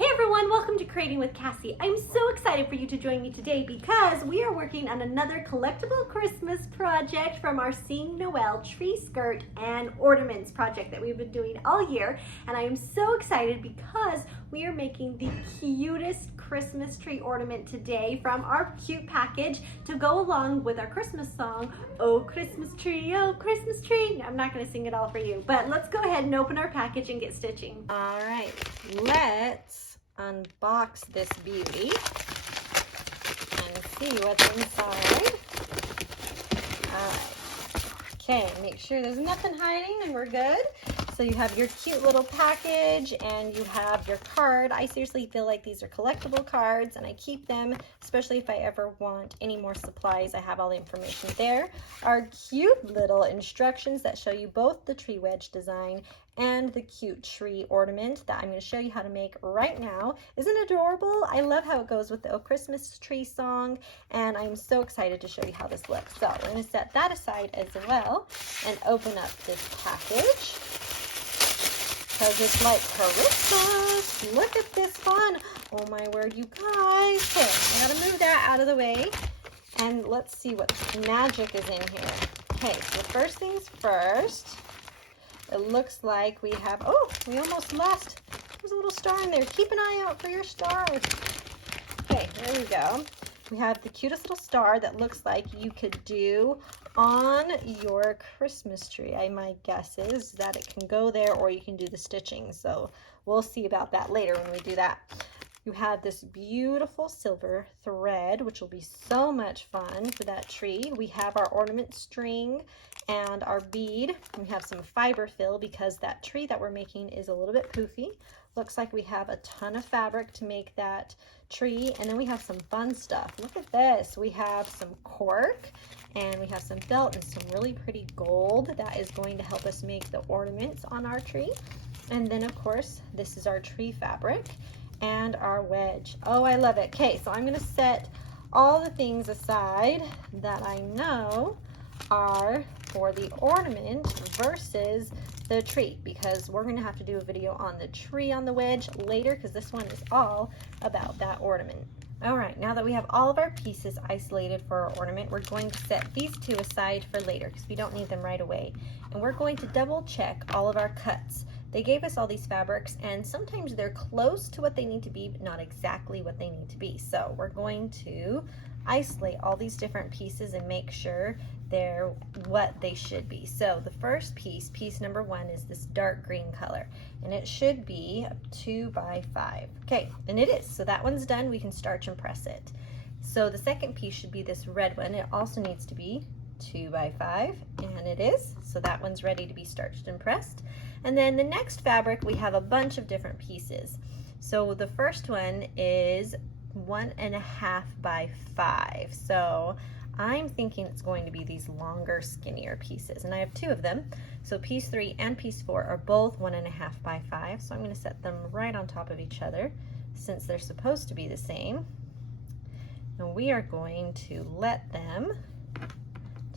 Hey everyone, welcome to Creating with Cassie. I'm so excited for you to join me today because we are working on another collectible Christmas project from our Sing Noel Tree Skirt and Ornaments project that we've been doing all year. And I am so excited because we are making the cutest Christmas tree ornament today from our cute package to go along with our Christmas song, Oh Christmas Tree, Oh Christmas Tree. I'm not going to sing it all for you, but let's go ahead and open our package and get stitching. All right, let's unbox this beauty and see what's inside. All right, okay, make sure there's nothing hiding and we're good. So you have your cute little package and you have your card. I seriously feel like these are collectible cards and I keep them, especially if I ever want any more supplies. I have all the information there. Our cute little instructions that show you both the tree wedge design and the cute tree ornament that I'm going to show you how to make right now. Isn't it adorable? I love how it goes with the Oh Christmas Tree song, and I'm so excited to show you how this looks. So we're going to set that aside as well and open up this package because it's like Christmas. Look at this fun. Oh my word, you guys. Okay, I got to move that out of the way, and let's see what magic is in here. Okay, so first things first. It looks like we have, oh, we almost lost, there's a little star in there. Keep an eye out for your stars. Okay, there we go. We have the cutest little star that looks like you could do on your Christmas tree. My guess is that it can go there or you can do the stitching. So we'll see about that later when we do that. You have this beautiful silver thread, which will be so much fun for that tree. We have our ornament string and our bead. We have some fiber fill because that tree that we're making is a little bit poofy. Looks like we have a ton of fabric to make that tree. And then we have some fun stuff. Look at this. We have some cork and we have some felt and some really pretty gold that is going to help us make the ornaments on our tree. And then of course, this is our tree fabric and our wedge. Oh, I love it. Okay, so I'm going to set all the things aside that I know are for the ornament versus the tree, because we're going to have to do a video on the tree on the wedge later, because this one is all about that ornament. All right, now that we have all of our pieces isolated for our ornament, we're going to set these two aside for later because we don't need them right away. And we're going to double check all of our cuts. They gave us all these fabrics and sometimes they're close to what they need to be, but not exactly what they need to be. So we're going to isolate all these different pieces and make sure they're what they should be. So the first piece number 1, is this dark green color, and it should be a 2 by 5. Okay, and it is. So that one's done. We can starch and press it. So the second piece should be this red one. It also needs to be 2 by 5, and it is. So that one's ready to be starched and pressed. And then the next fabric, we have a bunch of different pieces. So the first one is 1.5 by 5. So I'm thinking it's going to be these longer, skinnier pieces, and I have 2 of them. So piece 3 and piece 4 are both 1.5 by 5. So I'm going to set them right on top of each other since they're supposed to be the same. And we are going to let them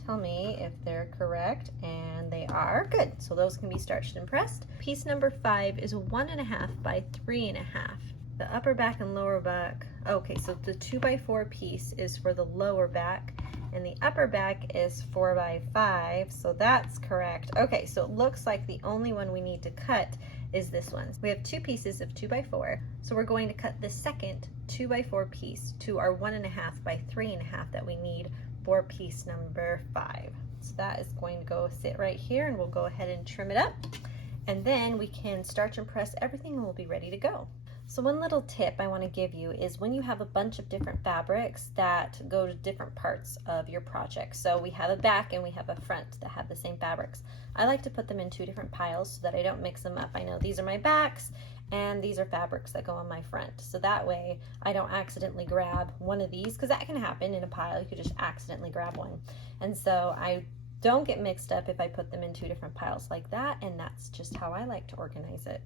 tell me if they're correct, and they are. Good. So those can be starched and pressed. Piece number 5 is 1.5 by 3.5. The upper back and lower back. Okay, so the 2 by 4 piece is for the lower back, and the upper back is 4 by 5. So that's correct. Okay, so it looks like the only one we need to cut is this one. We have 2 pieces of 2 by 4, so we're going to cut the second 2 by 4 piece to our 1.5 by 3.5 that we need for piece number 5. So that is going to go sit right here, and we'll go ahead and trim it up, and then we can starch and press everything and we'll be ready to go. So one little tip I want to give you is when you have a bunch of different fabrics that go to different parts of your project. So we have a back and we have a front that have the same fabrics. I like to put them in 2 different piles so that I don't mix them up. I know these are my backs and these are fabrics that go on my front. So that way I don't accidentally grab one of these, because that can happen in a pile. You could just accidentally grab one. And so I don't get mixed up if I put them in 2 different piles like that, and that's just how I like to organize it.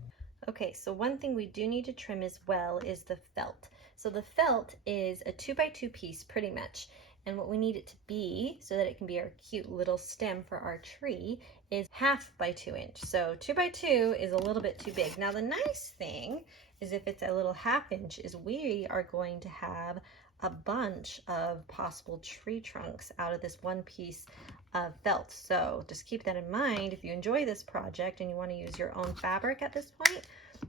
Okay, so one thing we do need to trim as well is the felt. So the felt is a 2 by 2 piece pretty much, And what we need it to be so that it can be our cute little stem for our tree is 1/2 by 2 inch. So 2 by 2 is a little bit too big. Now the nice thing is if it's a little 1/2 inch is we are going to have a bunch of possible tree trunks out of this one piece of felt. So just keep that in mind. If you enjoy this project and you want to use your own fabric at this point,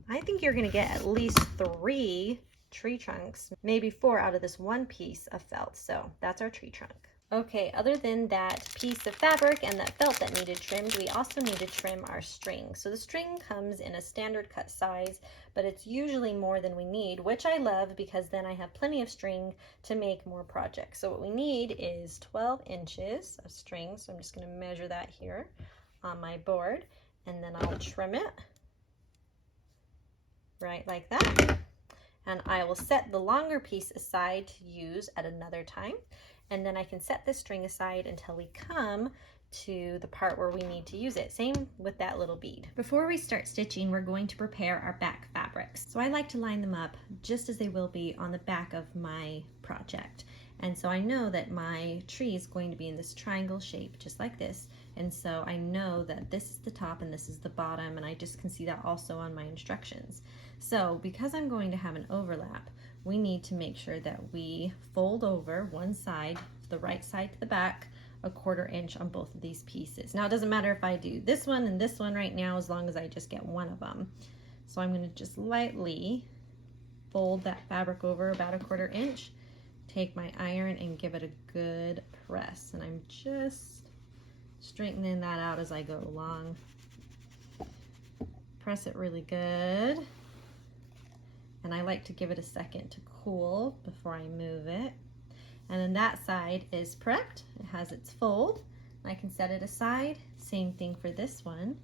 I think you're going to get at least 3 tree trunks, maybe 4 out of this one piece of felt. So that's our tree trunk. Okay, other than that piece of fabric and that felt that needed trimmed, we also need to trim our string. So the string comes in a standard cut size, but it's usually more than we need, which I love because then I have plenty of string to make more projects. So what we need is 12 inches of string. So I'm just going to measure that here on my board, and then I'll trim it right like that. And I will set the longer piece aside to use at another time. And then I can set this string aside until we come to the part where we need to use it. Same with that little bead. Before we start stitching, we're going to prepare our back fabrics. So I like to line them up just as they will be on the back of my project. And so I know that my tree is going to be in this triangle shape, just like this. And so I know that this is the top and this is the bottom, and I just can see that also on my instructions. So because I'm going to have an overlap, we need to make sure that we fold over one side, the right side to the back, 1/4 inch on both of these pieces. Now it doesn't matter if I do this one and this one right now, as long as I just get one of them. So I'm going to just lightly fold that fabric over about 1/4 inch, take my iron and give it a good press. And I'm just straightening that out as I go along. Press it really good. And I like to give it a second to cool before I move it. And then that side is prepped. It has its fold. I can set it aside. Same thing for this one.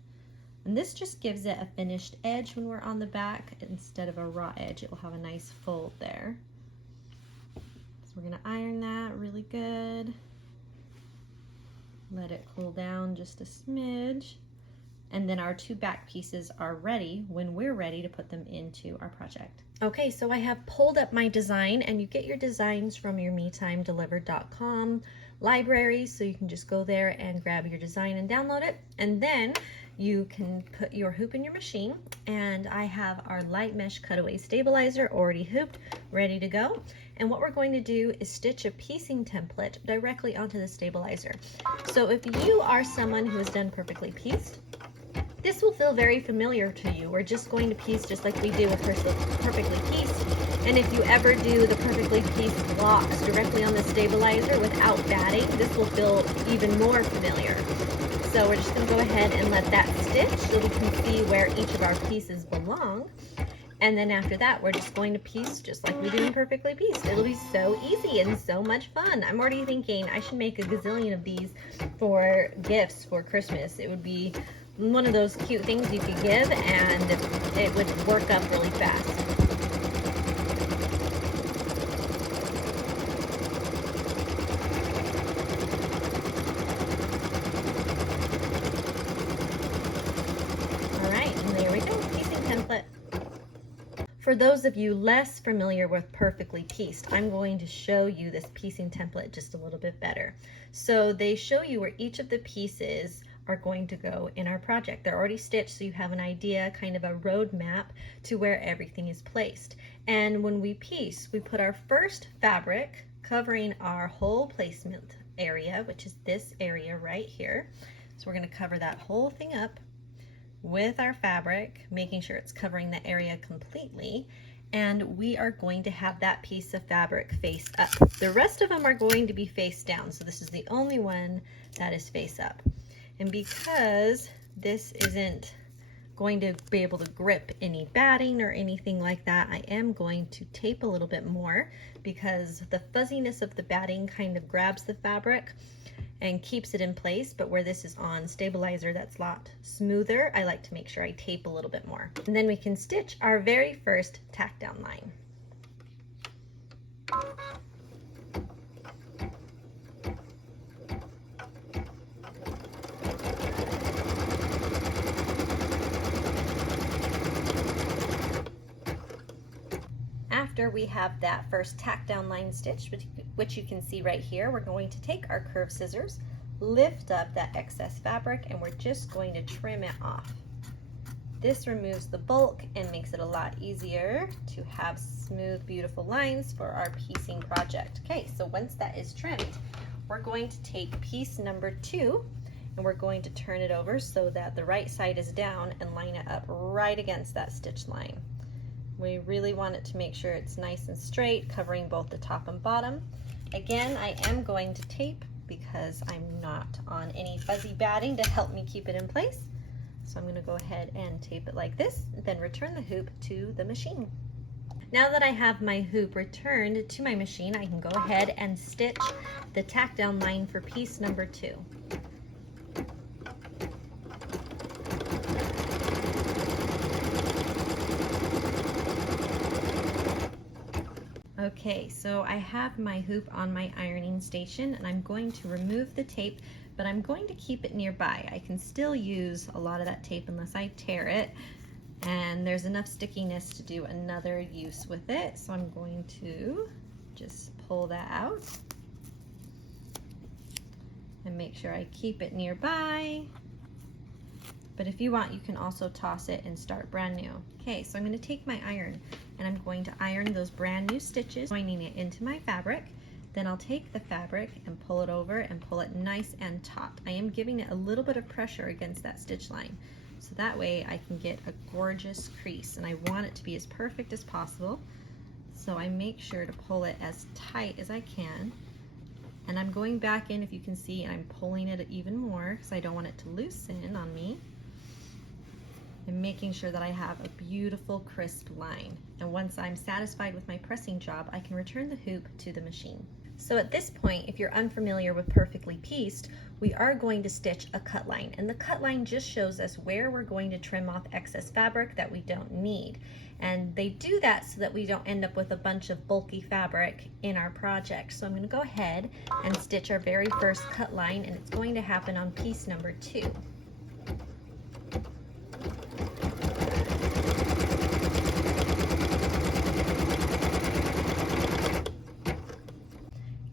And this just gives it a finished edge when we're on the back instead of a raw edge. It will have a nice fold there. So we're gonna iron that really good. Let it cool down just a smidge. And then our 2 back pieces are ready when we're ready to put them into our project. Okay, so I have pulled up my design, and you get your designs from your metimedelivered.com library, so you can just go there and grab your design and download it, and then you can put your hoop in your machine. And I have our light mesh cutaway stabilizer already hooped, ready to go. And what we're going to do is stitch a piecing template directly onto the stabilizer. So if you are someone who has done perfectly pieced, this will feel very familiar to you. We're just going to piece just like we do with perfectly pieced. And if you ever do the perfectly pieced blocks directly on the stabilizer without batting, this will feel even more familiar. So we're just going to go ahead and let that stitch so we can see where each of our pieces belong. And then after that, we're just going to piece just like we do in perfectly pieced. It'll be so easy and so much fun. I'm already thinking I should make a gazillion of these for gifts for Christmas. It would be one of those cute things you could give, and it would work up really fast. All right, and there we go, piecing template. For those of you less familiar with perfectly pieced, I'm going to show you this piecing template just a little bit better. So they show you where each of the pieces are going to go in our project. They're already stitched, so you have an idea, kind of a road map to where everything is placed. And when we piece, we put our first fabric covering our whole placement area, which is this area right here. So we're going to cover that whole thing up with our fabric, making sure it's covering the area completely. And we are going to have that piece of fabric face up. The rest of them are going to be face down, so this is the only one that is face up. And because this isn't going to be able to grip any batting or anything like that, I am going to tape a little bit more because the fuzziness of the batting kind of grabs the fabric and keeps it in place, but where this is on stabilizer that's a lot smoother, I like to make sure I tape a little bit more. And then we can stitch our very first tack down line. after we have that first tack down line stitch, which you can see right here, we're going to take our curved scissors, lift up that excess fabric, and we're just going to trim it off. This removes the bulk and makes it a lot easier to have smooth, beautiful lines for our piecing project. Okay, so once that is trimmed, we're going to take piece number 2 and we're going to turn it over so that the right side is down and line it up right against that stitch line. We really want it to make sure it's nice and straight, covering both the top and bottom. Again, I am going to tape because I'm not on any fuzzy batting to help me keep it in place. So I'm going to go ahead and tape it like this, then return the hoop to the machine. Now that I have my hoop returned to my machine, I can go ahead and stitch the tack down line for piece number 2. Okay, so I have my hoop on my ironing station and I'm going to remove the tape, but I'm going to keep it nearby. I can still use a lot of that tape unless I tear it, and there's enough stickiness to do another use with it. So I'm going to just pull that out and make sure I keep it nearby. But if you want, you can also toss it and start brand new. Okay, so I'm going to take my iron and I'm going to iron those brand new stitches, joining it into my fabric. Then I'll take the fabric and pull it over and pull it nice and taut. I am giving it a little bit of pressure against that stitch line, so that way I can get a gorgeous crease, and I want it to be as perfect as possible. So I make sure to pull it as tight as I can, and I'm going back in, if you can see, and I'm pulling it even more because I don't want it to loosen on me. And making sure that I have a beautiful crisp line. And once I'm satisfied with my pressing job, I can return the hoop to the machine. So at this point, if you're unfamiliar with perfectly pieced, we are going to stitch a cut line. And the cut line just shows us where we're going to trim off excess fabric that we don't need. And they do that so that we don't end up with a bunch of bulky fabric in our project. So I'm going to go ahead and stitch our very first cut line, and it's going to happen on piece number 2.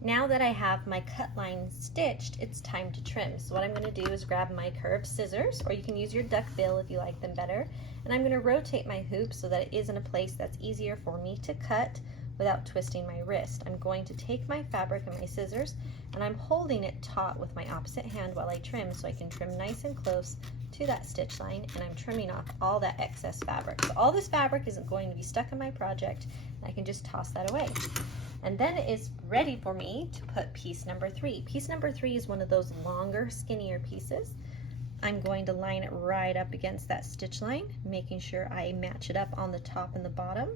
Now that I have my cut line stitched, it's time to trim. So what I'm going to do is grab my curved scissors, or you can use your duck bill if you like them better, and I'm going to rotate my hoop so that it is in a place that's easier for me to cut without twisting my wrist. I'm going to take my fabric and my scissors, and I'm holding it taut with my opposite hand while I trim, so I can trim nice and close to that stitch line, and I'm trimming off all that excess fabric. So all this fabric isn't going to be stuck in my project, and I can just toss that away. And then it is ready for me to put piece number 3. Piece number 3 is one of those longer, skinnier pieces. I'm going to line it right up against that stitch line, making sure I match it up on the top and the bottom,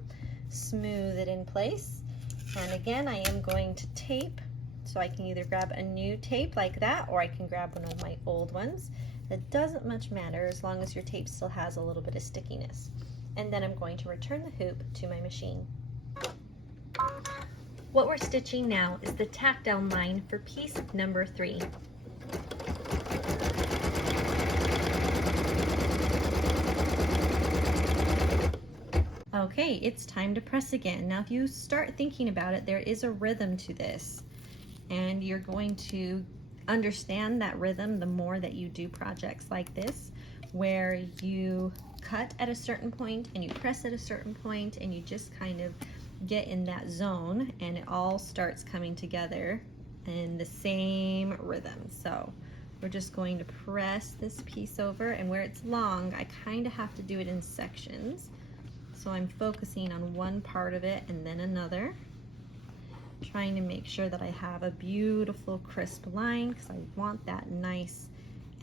smooth it in place. And again, I am going to tape, so I can either grab a new tape like that, or I can grab one of my old ones. It doesn't much matter as long as your tape still has a little bit of stickiness. And then I'm going to return the hoop to my machine. What we're stitching now is the tack down line for piece number 3. Okay, it's time to press again. Now if you start thinking about it, there is a rhythm to this, and you're going to understand that rhythm the more that you do projects like this, where you cut at a certain point and you press at a certain point and you just kind of get in that zone, and it all starts coming together in the same rhythm. So we're just going to press this piece over, and where it's long, I kind of have to do it in sections. So I'm focusing on one part of it and then another, trying to make sure that I have a beautiful crisp line because I want that nice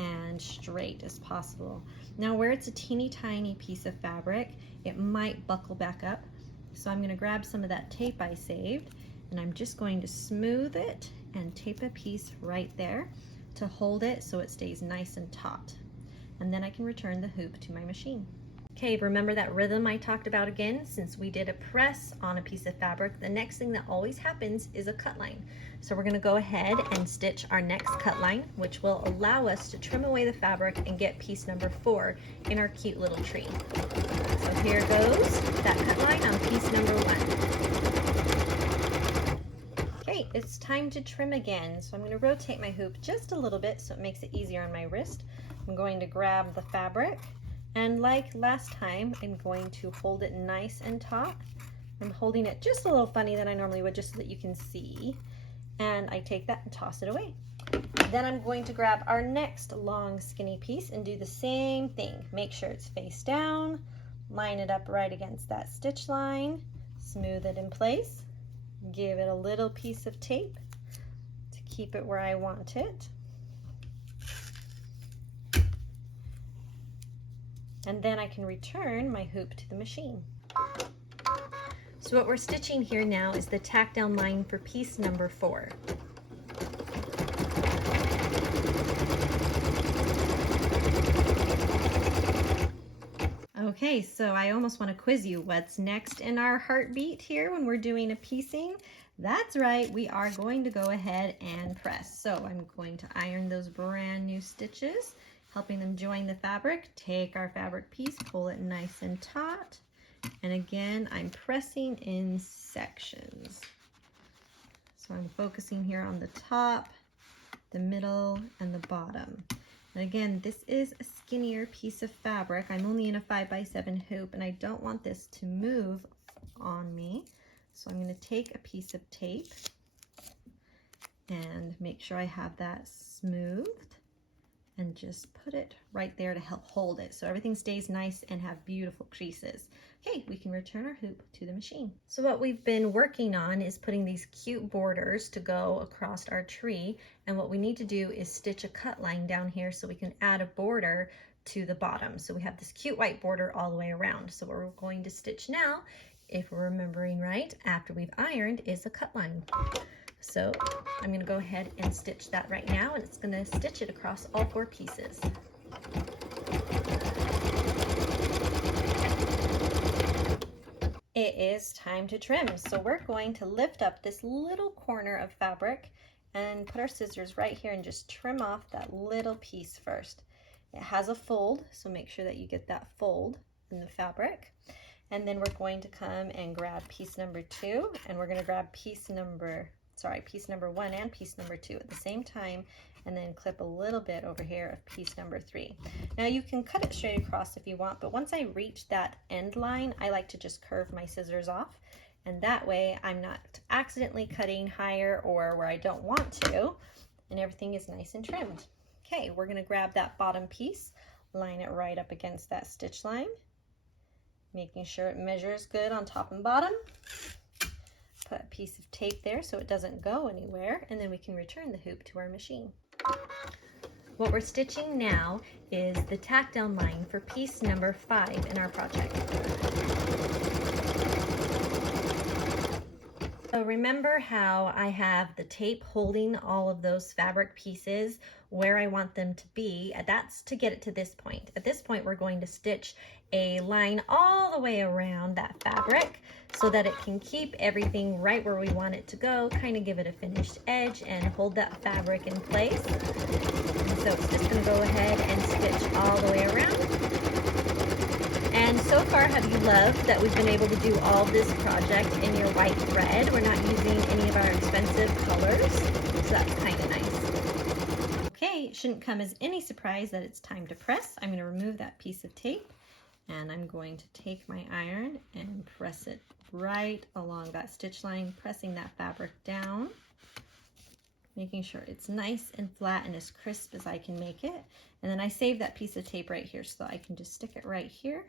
and straight as possible. Now where it's a teeny tiny piece of fabric, it might buckle back up. So I'm going to grab some of that tape I saved, and I'm just going to smooth it and tape a piece right there to hold it so it stays nice and taut. And then I can return the hoop to my machine. Okay, remember that rhythm I talked about again? Since we did a press on a piece of fabric, the next thing that always happens is a cut line. So we're going to go ahead and stitch our next cut line, which will allow us to trim away the fabric and get piece number 4 in our cute little tree. So here goes that cut line on piece number 1. Okay, it's time to trim again. So I'm going to rotate my hoop just a little bit so it makes it easier on my wrist. I'm going to grab the fabric, and like last time, I'm going to hold it nice and taut. I'm holding it just a little funny than I normally would, just so that you can see. And I take that and toss it away. Then I'm going to grab our next long skinny piece and do the same thing. Make sure it's face down, line it up right against that stitch line, smooth it in place, give it a little piece of tape to keep it where I want it. And then I can return my hoop to the machine. So what we're stitching here now is the tack down line for piece number 4. Okay, so I almost want to quiz you. What's next in our heartbeat here when we're doing a piecing? That's right, we are going to go ahead and press. So I'm going to iron those brand new stitches, helping them join the fabric. Take our fabric piece, pull it nice and taut. And again, I'm pressing in sections. So I'm focusing here on the top, the middle, and the bottom. And again, this is a skinnier piece of fabric. I'm only in a 5x7 hoop, and I don't want this to move on me. So I'm going to take a piece of tape and make sure I have that smoothed, and just put it right there to help hold it so everything stays nice and have beautiful creases. Okay, we can return our hoop to the machine. So what we've been working on is putting these cute borders to go across our tree, and what we need to do is stitch a cut line down here so we can add a border to the bottom. So we have this cute white border all the way around. So what we're going to stitch now, if we're remembering right, after we've ironed, is a cut line. So I'm going to go ahead and stitch that right now, and it's going to stitch it across all 4 pieces. It is time to trim. So we're going to lift up this little corner of fabric and put our scissors right here and just trim off that little piece first. It has a fold, so make sure that you get that fold in the fabric. And then we're going to come and grab piece number 2, and we're going to grab piece number 1 and piece number 2 at the same time, and then clip a little bit over here of piece number 3. Now you can cut it straight across if you want, but once I reach that end line, I like to just curve my scissors off, and that way I'm not accidentally cutting higher or where I don't want to, and everything is nice and trimmed. Okay, we're going to grab that bottom piece, line it right up against that stitch line, making sure it measures good on top and bottom. Put a piece of tape there so it doesn't go anywhere, and then we can return the hoop to our machine. What we're stitching now is the tack down line for piece number 5 in our project. So remember how I have the tape holding all of those fabric pieces where I want them to be? That's to get it to this point. At this point, we're going to stitch a line all the way around that fabric so that it can keep everything right where we want it to go, kind of give it a finished edge and hold that fabric in place. And so it's just going to go ahead and stitch all the way around. And so far, have you loved that we've been able to do all this project in your white thread? We're not using any of our expensive colors, so that's kind of nice. Okay, it shouldn't come as any surprise that it's time to press. I'm going to remove that piece of tape, and I'm going to take my iron and press it right along that stitch line, pressing that fabric down, making sure it's nice and flat and as crisp as I can make it. And then I save that piece of tape right here so I can just stick it right here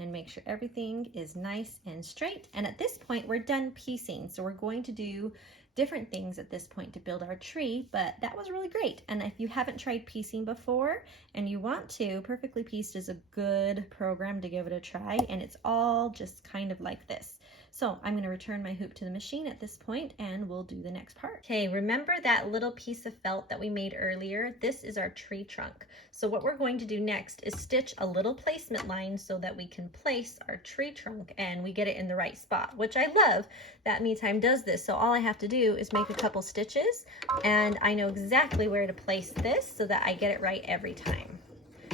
and make sure everything is nice and straight. And at this point, we're done piecing. So we're going to do different things at this point to build our tree, but that was really great. And if you haven't tried piecing before and you want to, Perfectly Pieced is a good program to give it a try, and it's all just kind of like this. So I'm going to return my hoop to the machine at this point, and we'll do the next part. Okay, remember that little piece of felt that we made earlier? This is our tree trunk. So what we're going to do next is stitch a little placement line so that we can place our tree trunk and we get it in the right spot, which I love that Me Time does this. So all I have to do is make a couple stitches, and I know exactly where to place this so that I get it right every time.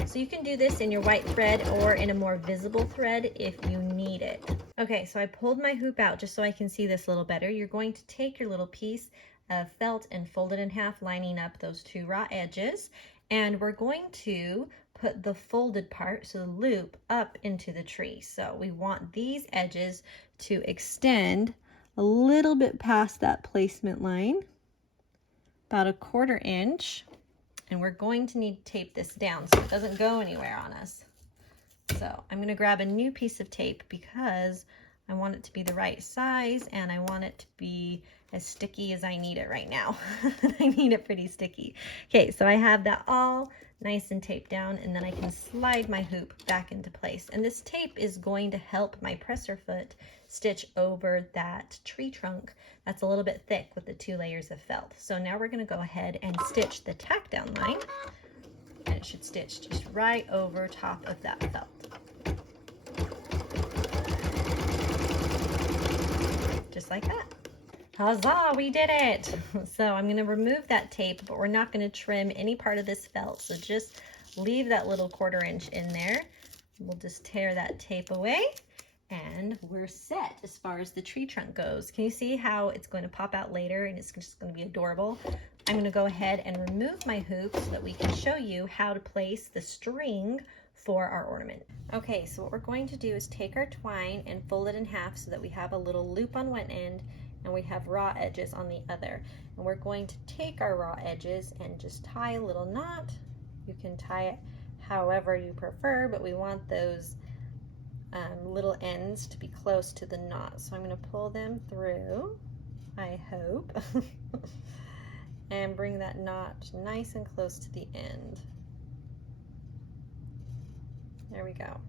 So you can do this in your white thread or in a more visible thread if you need it. Okay, so I pulled my hoop out just so I can see this a little better. You're going to take your little piece of felt and fold it in half, lining up those two raw edges. And we're going to put the folded part, so the loop, up into the tree. So we want these edges to extend a little bit past that placement line, about 1/4 inch. And we're going to need to tape this down so it doesn't go anywhere on us. So I'm going to grab a new piece of tape because I want it to be the right size and I want it to be as sticky as I need it right now. I need it pretty sticky. Okay, so I have that all nice and taped down, and then I can slide my hoop back into place. And this tape is going to help my presser foot stitch over that tree trunk that's a little bit thick with the 2 layers of felt. So now we're going to go ahead and stitch the tack down line, and it should stitch just right over top of that felt. Just like that. Huzzah, we did it! So I'm going to remove that tape, but we're not going to trim any part of this felt. So just leave that little 1/4 inch in there. We'll just tear that tape away and we're set as far as the tree trunk goes. Can you see how it's going to pop out later and it's just going to be adorable? I'm going to go ahead and remove my hoop so that we can show you how to place the string for our ornament. Okay, so what we're going to do is take our twine and fold it in half so that we have a little loop on one end and we have raw edges on the other. And we're going to take our raw edges and just tie a little knot. You can tie it however you prefer, but we want those little ends to be close to the knot. So I'm going to pull them through, I hope, and bring that knot nice and close to the end. There we go.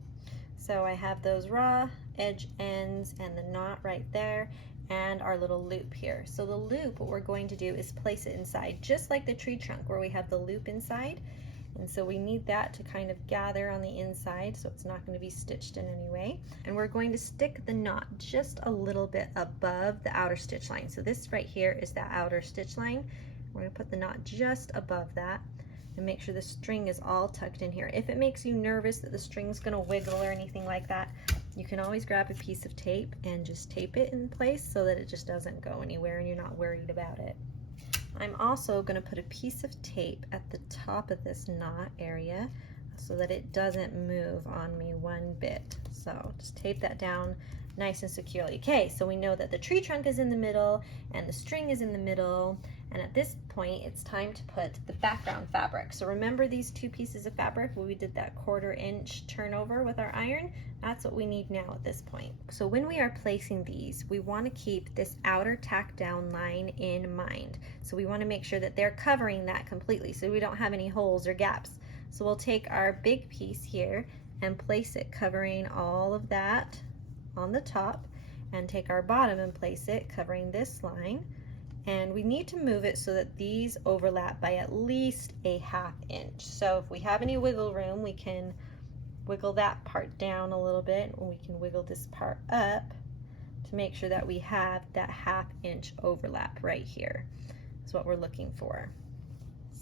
So I have those raw edge ends and the knot right there and our little loop here. So the loop, what we're going to do is place it inside, just like the tree trunk where we have the loop inside. And so we need that to kind of gather on the inside so it's not going to be stitched in any way. And we're going to stick the knot just a little bit above the outer stitch line. So this right here is that outer stitch line. We're going to put the knot just above that and make sure the string is all tucked in here. If it makes you nervous that the string's going to wiggle or anything like that, you can always grab a piece of tape and just tape it in place so that it just doesn't go anywhere and you're not worried about it. I'm also going to put a piece of tape at the top of this knot area so that it doesn't move on me one bit. So just tape that down nice and securely. Okay, so we know that the tree trunk is in the middle and the string is in the middle, and at this point it's time to put the background fabric. So remember these 2 pieces of fabric where we did that 1/4 inch turnover with our iron? That's what we need now at this point. So when we are placing these, we want to keep this outer tack down line in mind. So we want to make sure that they're covering that completely so we don't have any holes or gaps. So we'll take our big piece here and place it covering all of that on the top, and take our bottom and place it covering this line. And we need to move it so that these overlap by at least a 1/2 inch. So if we have any wiggle room, we can wiggle that part down a little bit, and we can wiggle this part up to make sure that we have that 1/2 inch overlap right here. That's what we're looking for.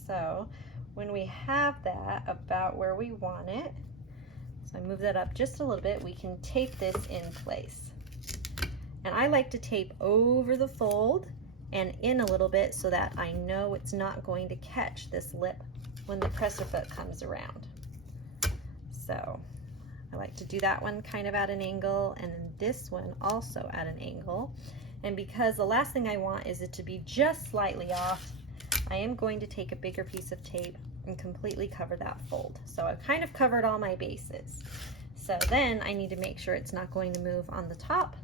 So when we have that about where we want it, so I move that up just a little bit, we can tape this in place. And I like to tape over the fold and in a little bit so that I know it's not going to catch this lip when the presser foot comes around. So I like to do that one kind of at an angle, and then this one also at an angle. And because the last thing I want is it to be just slightly off, I am going to take a bigger piece of tape and completely cover that fold. So I've kind of covered all my bases. So then I need to make sure it's not going to move on the top,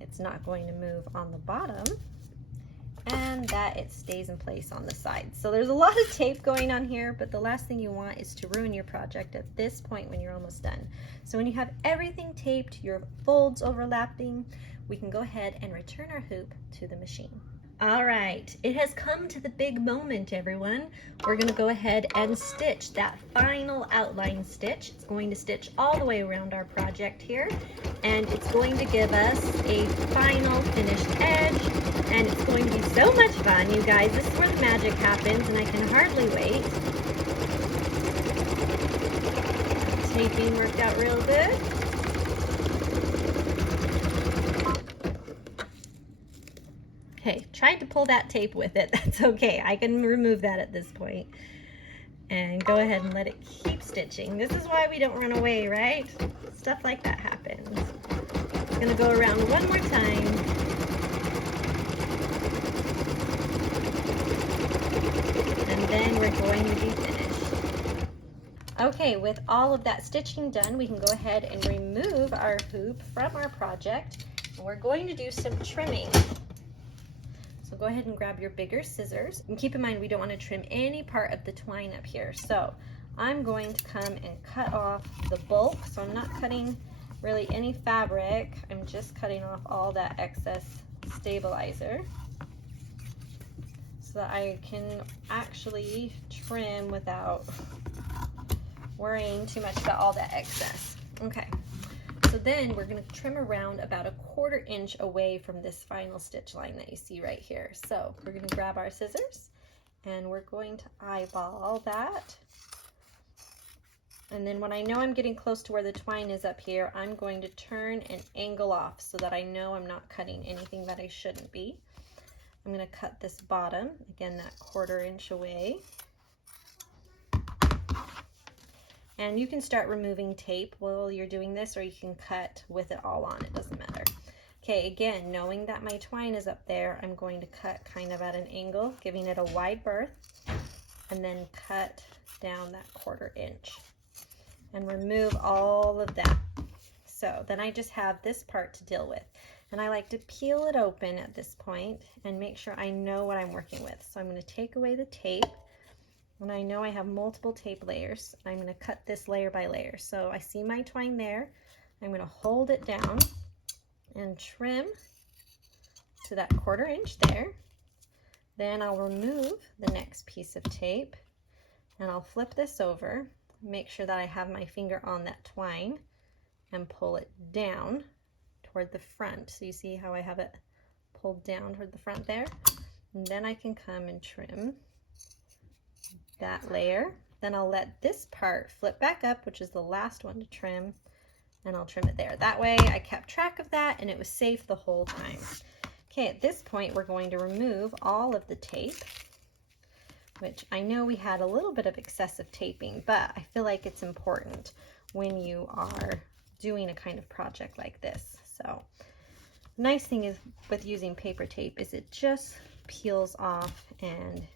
it's not going to move on the bottom, and that it stays in place on the sides. So there's a lot of tape going on here, but the last thing you want is to ruin your project at this point when you're almost done. So when you have everything taped, your folds overlapping, we can go ahead and return our hoop to the machine. All right, it has come to the big moment, everyone. We're going to go ahead and stitch that final outline stitch. It's going to stitch all the way around our project here, and it's going to give us a final finished edge, and it's going to be so much fun, you guys. This is where the magic happens, and I can hardly wait. taping worked out real good. Okay, tried to pull that tape with it. That's okay. I can remove that at this point. And go ahead and let it keep stitching. This is why we don't run away, right? Stuff like that happens. It's gonna go around one more time. And then we're going to be finished. Okay, with all of that stitching done, we can go ahead and remove our hoop from our project. And we're going to do some trimming. So go ahead and grab your bigger scissors. And keep in mind, we don't want to trim any part of the twine up here. So I'm going to come and cut off the bulk. So I'm not cutting really any fabric. I'm just cutting off all that excess stabilizer so that I can actually trim without worrying too much about all that excess. Okay. So then we're going to trim around about 1/4 inch away from this final stitch line that you see right here. So we're going to grab our scissors and we're going to eyeball that. And then when I know I'm getting close to where the twine is up here, I'm going to turn and angle off so that I know I'm not cutting anything that I shouldn't be. I'm going to cut this bottom, again, that 1/4 inch away. And you can start removing tape while you're doing this, or you can cut with it all on, it doesn't matter. Okay, again, knowing that my twine is up there, I'm going to cut kind of at an angle, giving it a wide berth, and then cut down that 1/4 inch and remove all of that. So then I just have this part to deal with. And I like to peel it open at this point and make sure I know what I'm working with. So I'm going to take away the tape. And I know I have multiple tape layers. I'm going to cut this layer by layer. So I see my twine there. I'm going to hold it down and trim to that 1/4 inch there. Then I'll remove the next piece of tape and I'll flip this over, make sure that I have my finger on that twine and pull it down toward the front. So you see how I have it pulled down toward the front there? And then I can come and trim that layer. Then I'll let this part flip back up, which is the last one to trim, and I'll trim it there. That way I kept track of that and it was safe the whole time. Okay, at this point we're going to remove all of the tape, which I know we had a little bit of excessive taping, but I feel like it's important when you are doing a kind of project like this. So the nice thing is with using paper tape is it just peels off and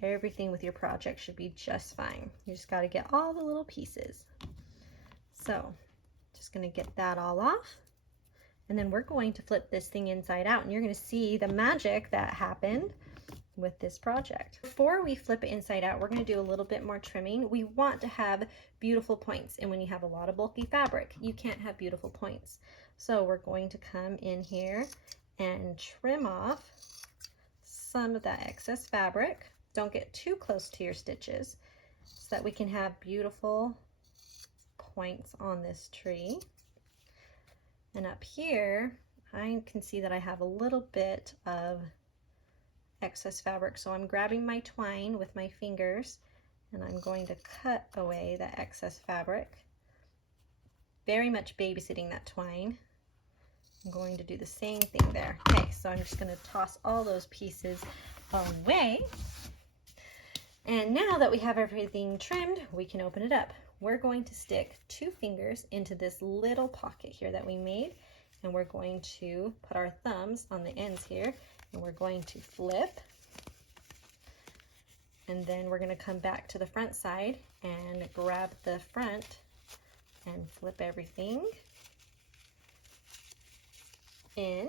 everything with your project should be just fine. You just got to get all the little pieces. So just going to get that all off. And then we're going to flip this thing inside out and you're going to see the magic that happened with this project. Before we flip it inside out, we're going to do a little bit more trimming. We want to have beautiful points, and when you have a lot of bulky fabric, you can't have beautiful points. So we're going to come in here and trim off some of that excess fabric. Don't get too close to your stitches so that we can have beautiful points on this tree. And up here, I can see that I have a little bit of excess fabric. So I'm grabbing my twine with my fingers and I'm going to cut away that excess fabric. Very much babysitting that twine. I'm going to do the same thing there. Okay, so I'm just going to toss all those pieces away. And now that we have everything trimmed, we can open it up. We're going to stick 2 fingers into this little pocket here that we made, and we're going to put our thumbs on the ends here, and we're going to flip. And then we're going to come back to the front side and grab the front and flip everything in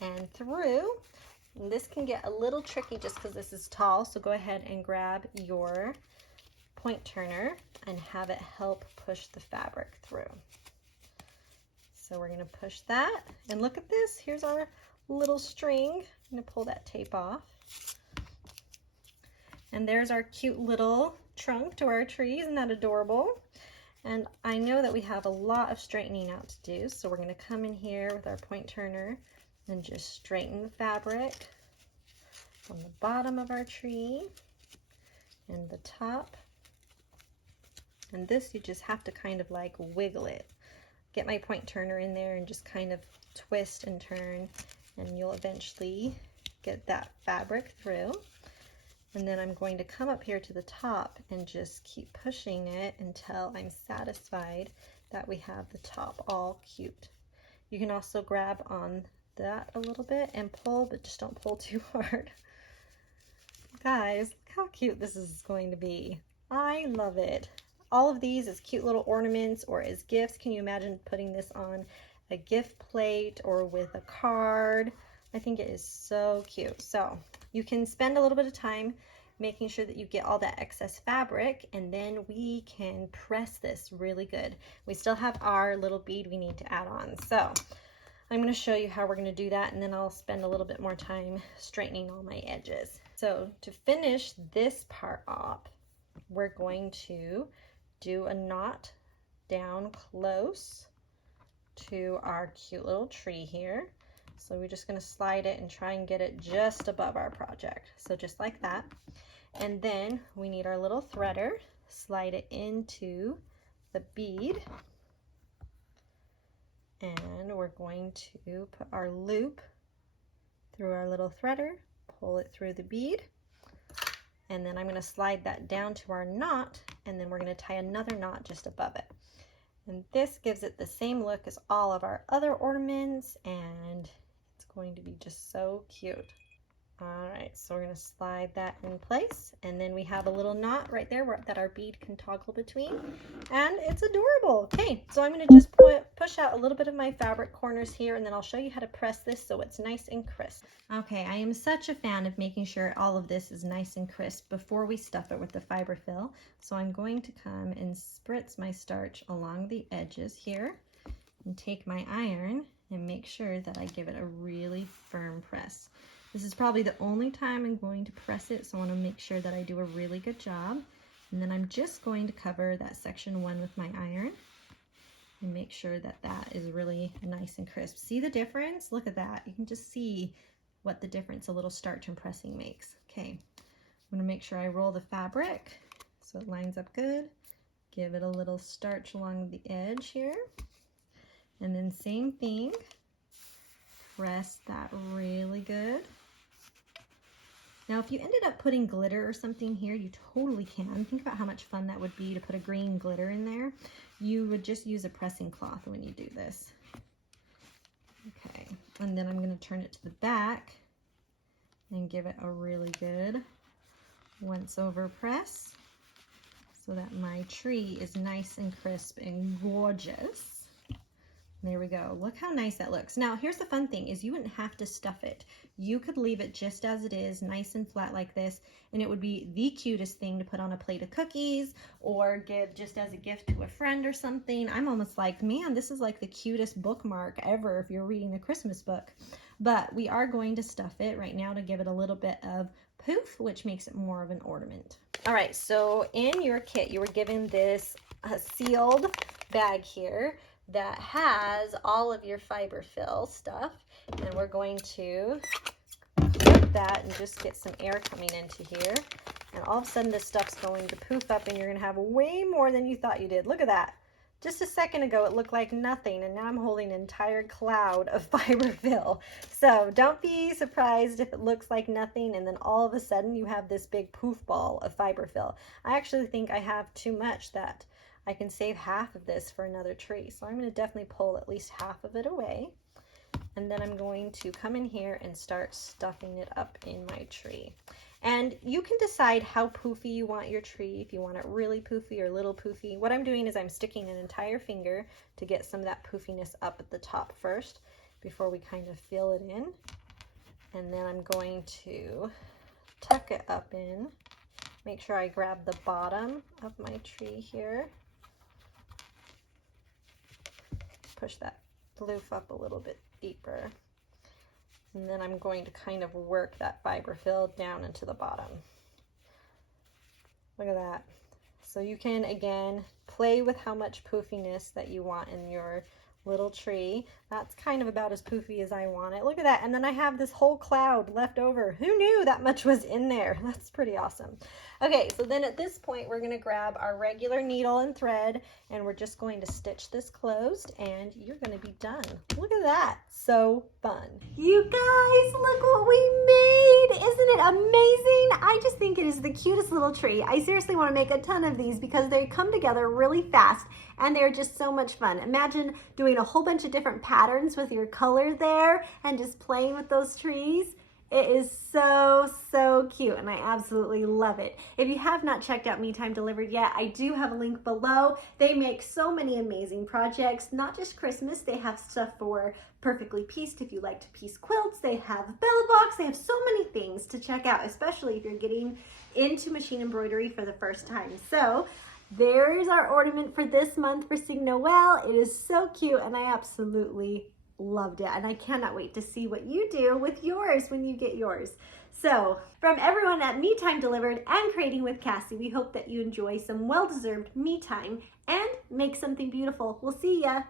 and through. And this can get a little tricky just because this is tall, so go ahead and grab your point turner and have it help push the fabric through. So we're going to push that, and look at this, here's our little string. I'm going to pull that tape off. And there's our cute little trunk to our tree. Isn't that adorable? And I know that we have a lot of straightening out to do, so we're going to come in here with our point turner and just straighten the fabric on the bottom of our tree and the top And this, you just have to kind of like wiggle it. Get my point turner in there and just kind of twist and turn, and you'll eventually get that fabric through. And then I'm going to come up here to the top and just keep pushing it until I'm satisfied that we have the top all cute. You can also grab on that a little bit and pull, but just don't pull too hard. Guys, look how cute this is going to be. I love it. All of these as cute little ornaments or as gifts. Can you imagine putting this on a gift plate or with a card? I think it is so cute. So you can spend a little bit of time making sure that you get all that excess fabric, and then we can press this really good. We still have our little bead we need to add on. So I'm going to show you how we're going to do that, and then I'll spend a little bit more time straightening all my edges. So to finish this part off, we're going to do a knot down close to our cute little tree here. So we're just going to slide it and try and get it just above our project. So just like that. And then we need our little threader. Slide it into the bead. And we're going to put our loop through our little threader, pull it through the bead. And then I'm going to slide that down to our knot, and then we're going to tie another knot just above it. And this gives it the same look as all of our other ornaments, and it's going to be just so cute. All right, so we're going to slide that in place, and then we have a little knot right there that our bead can toggle between, and it's adorable. Okay, so I'm going to just push out a little bit of my fabric corners here, and then I'll show you how to press this so it's nice and crisp. Okay, I am such a fan of making sure all of this is nice and crisp before we stuff it with the fiber fill. So I'm going to come and spritz my starch along the edges here and take my iron and make sure that I give it a really firm press. This is probably the only time I'm going to press it, so I want to make sure that I do a really good job. And then I'm just going to cover that section 1 with my iron and make sure that that is really nice and crisp. See the difference? Look at that. You can just see what the difference a little starch and pressing makes. Okay, I'm going to make sure I roll the fabric so it lines up good. Give it a little starch along the edge here. And then same thing. Press that really good. Now, if you ended up putting glitter or something here, you totally can. Think about how much fun that would be to put a green glitter in there. You would just use a pressing cloth when you do this. Okay, and then I'm going to turn it to the back and give it a really good once over press so that my tree is nice and crisp and gorgeous. There we go. Look how nice that looks. Now, here's the fun thing is you wouldn't have to stuff it. You could leave it just as it is, nice and flat like this, and it would be the cutest thing to put on a plate of cookies or give just as a gift to a friend or something. I'm almost like, man, this is like the cutest bookmark ever if you're reading the Christmas book. But we are going to stuff it right now to give it a little bit of poof, which makes it more of an ornament. All right, so in your kit, you were given this sealed bag here that has all of your fiber fill stuff, and we're going to clip that and just get some air coming into here, and all of a sudden this stuff's going to poof up and you're going to have way more than you thought you did. Look at that. Just a second ago it looked like nothing, and now I'm holding an entire cloud of fiber fill. So don't be surprised if it looks like nothing and then all of a sudden you have this big poof ball of fiber fill. I actually think I have too much that I can save half of this for another tree. So I'm going to definitely pull at least half of it away. And then I'm going to come in here and start stuffing it up in my tree. And you can decide how poofy you want your tree, if you want it really poofy or little poofy. What I'm doing is I'm sticking an entire finger to get some of that poofiness up at the top first before we kind of fill it in. And then I'm going to tuck it up in. Make sure I grab the bottom of my tree here. Push that loof up a little bit deeper. And then I'm going to kind of work that fiber fill down into the bottom. Look at that. So you can, again, play with how much poofiness that you want in your little tree. That's kind of about as poofy as I want it. Look at that. And then I have this whole cloud left over. Who knew that much was in there? That's pretty awesome. Okay, so then at this point, we're gonna grab our regular needle and thread, and we're just going to stitch this closed, and you're gonna be done. Look at that, so fun. You guys, look what we made. Isn't it amazing? I just think it is the cutest little tree. I seriously want to make a ton of these because they come together really fast and they're just so much fun. Imagine doing a whole bunch of different patterns with your color there and just playing with those trees. It is so cute and I absolutely love it. If you have not checked out Me Time Delivered yet, I do have a link below. They make so many amazing projects, not just Christmas. They have stuff for perfectly pieced if you like to piece quilts. They have a bella box. They have so many things to check out, especially if you're getting into machine embroidery for the first time. So there's our ornament for this month for Sing Noel. It is so cute and I absolutely loved it, and I cannot wait to see what you do with yours when you get yours. So from everyone at Me Time Delivered and Creating with Cassie, we hope that you enjoy some well-deserved me time and make something beautiful. We'll see ya.